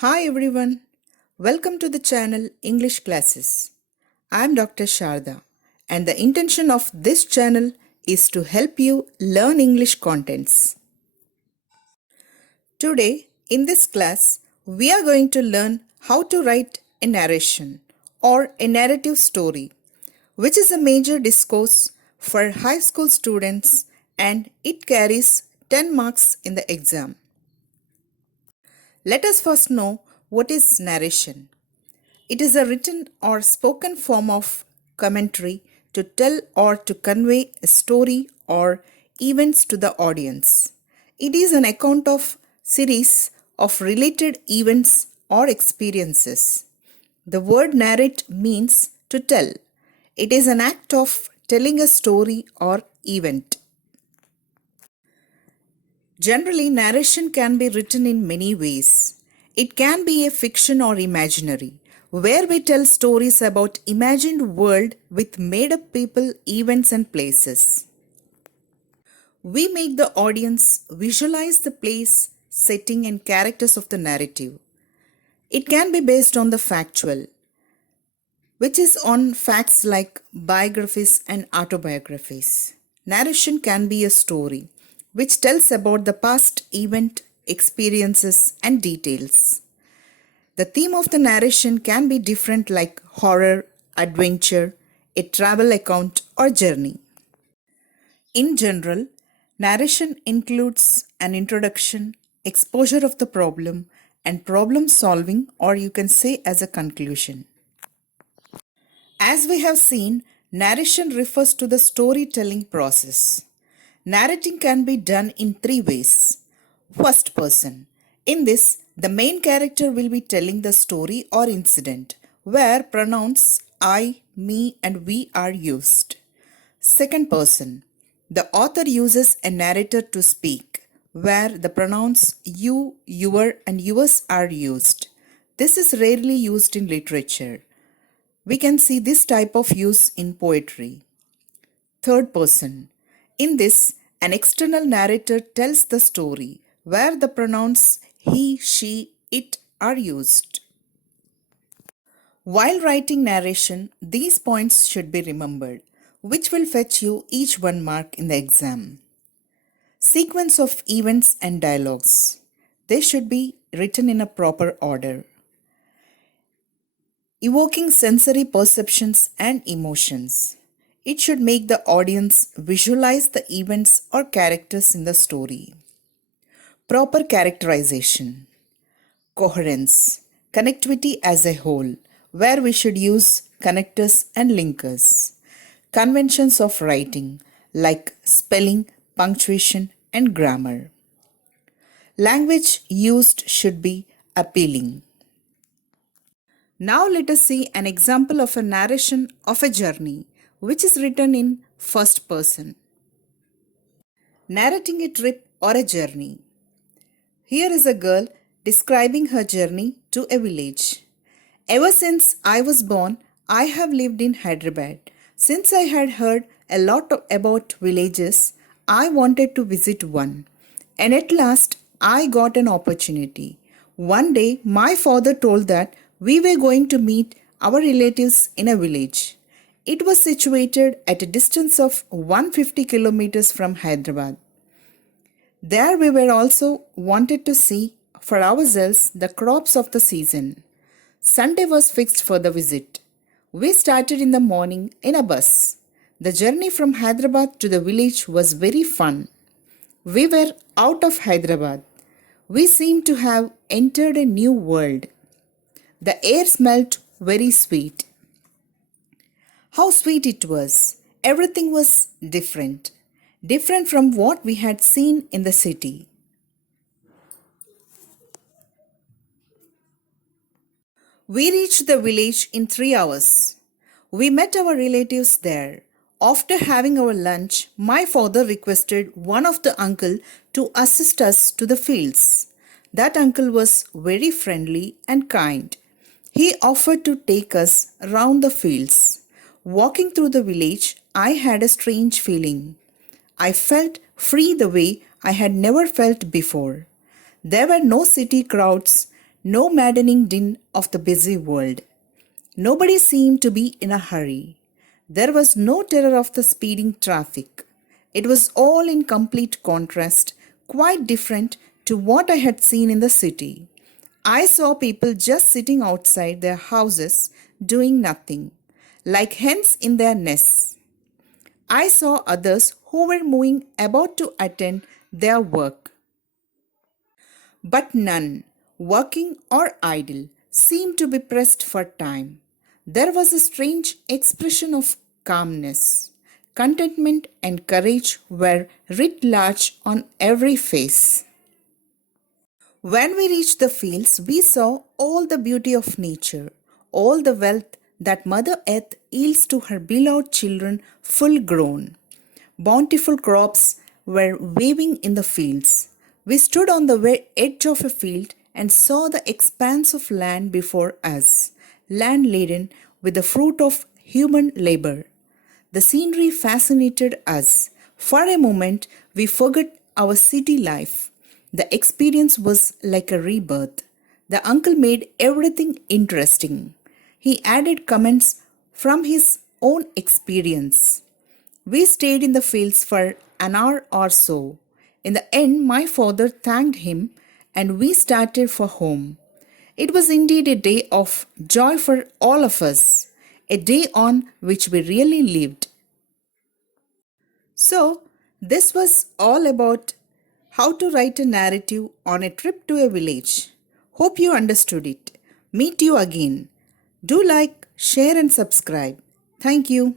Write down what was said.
Hi everyone, welcome to the channel English Classes. I am Dr. Sharada and the intention of this channel is to help you learn English contents. Today in this class, we are going to learn how to write a narration or a narrative story, which is a major discourse for high school students and it carries 10 marks in the exam. Let us first know what is narration. It is a written or spoken form of commentary to tell or to convey a story or events to the audience. It is an account of series of related events or experiences. The word narrate means to tell. It is an act of telling a story or event. Generally, narration can be written in many ways. It can be a fiction or imaginary, where we tell stories about imagined world with made-up people, events and places. We make the audience visualize the place, setting and characters of the narrative. It can be based on the factual, which is on facts like biographies and autobiographies. Narration can be a story, which tells about the past event, experiences, and details. The theme of the narration can be different, like horror, adventure, a travel account, or journey. In general, narration includes an introduction, exposure of the problem, and problem solving, or you can say as a conclusion. As we have seen, narration refers to the storytelling process. Narrating can be done in three ways. First person. In this, the main character will be telling the story or incident, where pronouns I, me, and we are used. Second person. The author uses a narrator to speak, where the pronouns you, your, and yours are used. This is rarely used in literature. We can see this type of use in poetry. Third person. In this, an external narrator tells the story, where the pronouns he, she, it are used. While writing narration, these points should be remembered, which will fetch you each 1 mark in the exam. Sequence of events and dialogues. They should be written in a proper order. Evoking sensory perceptions and emotions. It should make the audience visualize the events or characters in the story. Proper characterization. Coherence. Connectivity as a whole, where we should use connectors and linkers. Conventions of writing, like spelling, punctuation, and grammar. Language used should be appealing. Now let us see an example of a narration of a journey, which is written in first person. Narrating a trip or a journey. Here is a girl describing her journey to a village. Ever since I was born, I have lived in Hyderabad. Since I had heard a lot about villages, I wanted to visit one. And at last, I got an opportunity. One day, my father told that we were going to meet our relatives in a village. It was situated at a distance of 150 kilometers from Hyderabad. There we were also wanted to see for ourselves the crops of the season. Sunday was fixed for the visit. We started in the morning in a bus. The journey from Hyderabad to the village was very fun. We were out of Hyderabad. We seemed to have entered a new world. The air smelled very sweet. How sweet it was! Everything was different. Different from what we had seen in the city. We reached the village in 3 hours. We met our relatives there. After having our lunch, my father requested one of the uncle to assist us to the fields. That uncle was very friendly and kind. He offered to take us round the fields. Walking through the village, I had a strange feeling. I felt free the way I had never felt before. There were no city crowds, no maddening din of the busy world. Nobody seemed to be in a hurry. There was no terror of the speeding traffic. It was all in complete contrast, quite different to what I had seen in the city. I saw people just sitting outside their houses doing nothing, like hens in their nests. I saw others who were moving about to attend their work. But none, working or idle, seemed to be pressed for time. There was a strange expression of calmness. Contentment and courage were writ large on every face. When we reached the fields, we saw all the beauty of nature, all the wealth that Mother Earth yields to her beloved children full grown. Bountiful crops were waving in the fields. We stood on the edge of a field and saw the expanse of land before us, land laden with the fruit of human labor. The scenery fascinated us. For a moment, we forgot our city life. The experience was like a rebirth. The uncle made everything interesting. He added comments from his own experience. We stayed in the fields for an hour or so. In the end, my father thanked him and we started for home. It was indeed a day of joy for all of us, a day on which we really lived. So, this was all about how to write a narrative on a trip to a village. Hope you understood it. Meet you again. Do like, share, and subscribe. Thank you.